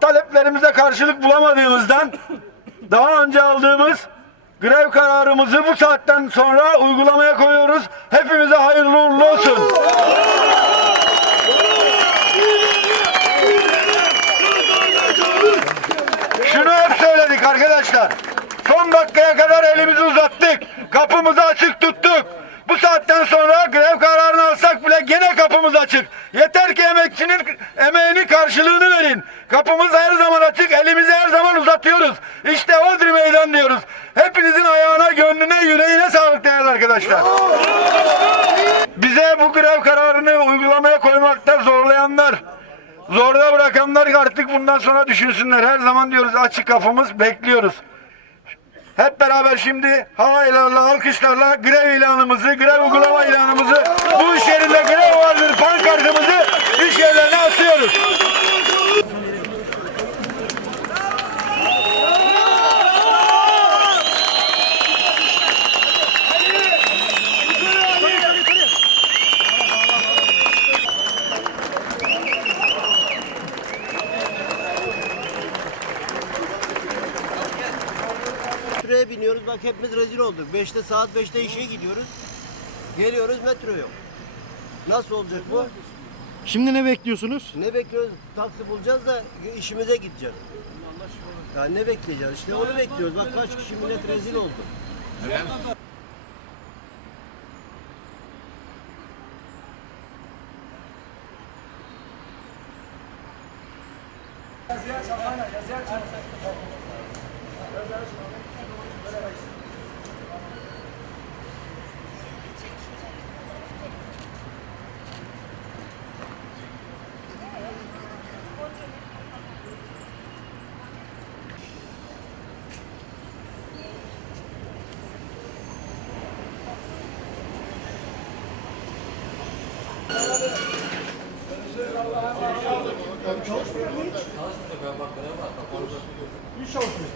taleplerimize karşılık bulamadığımızdan daha önce aldığımız grev kararımızı bu saatten sonra uygulamaya koyuyoruz. Hepimize hayırlı uğurlu olsun. Şunu hep söyledik arkadaşlar. Son dakikaya kadar elimizi uzattık. Kapımızı açık tuttuk. Bu saatten sonra grev kararını Kapımız her zaman açık, elimizi her zaman uzatıyoruz. İşte Odri Meydan diyoruz. Hepinizin ayağına, gönlüne, yüreğine sağlık değerli arkadaşlar. Bize bu grev kararını uygulamaya koymakta zorlayanlar, zorda bırakanlar artık bundan sonra düşünsünler. Her zaman diyoruz açık kapımız, bekliyoruz. Hep beraber şimdi havaylarla, alkışlarla grev ilanımızı, grev uygulama ilanımızı, bu Metroya biniyoruz bak hepimiz rezil olduk. 5'te saat 5'te işe gidiyoruz. Geliyoruz metro yok. Nasıl olacak bu? Şimdi ne bekliyorsunuz? Ne bekliyoruz? Taksi bulacağız da işimize gideceğiz. Ya ne bekleyeceğiz? İşte onu bekliyoruz. Bak kaç kişi millet rezil oldu. Çalışmıyor mu? Çalışmıyor. Ben bakmaya bak. Üç çalışmıyor.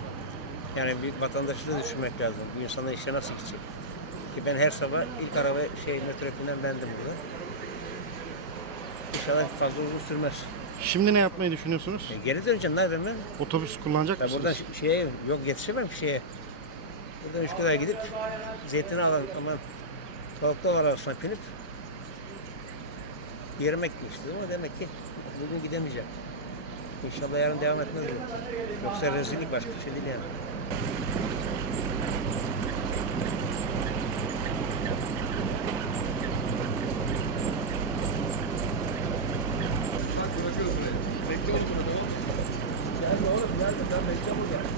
Yani bir vatandaşı da düşünmek lazım. Bu insana işe nasıl gidecek? Ki ben her sabah ilk araba şey metropinden bendim burada. İnşallah fazla uzun sürmez. Şimdi ne yapmayı düşünüyorsunuz? E, geri döneceğim lan ben. Otobüs kullanacak Ya buradan mısınız? ş- şeye yok yetişemem şeye. Buradan Üsküdar'a gidip zeytin alan aman tavuklu var arasına binip yerime gitmiştim ama demek ki bugün gidemeyeceğim. İnşallah yarın devam etmez. Yoksa rezillik başka bir şey değil yani. Bekle oğlum gelme ben bekle burada.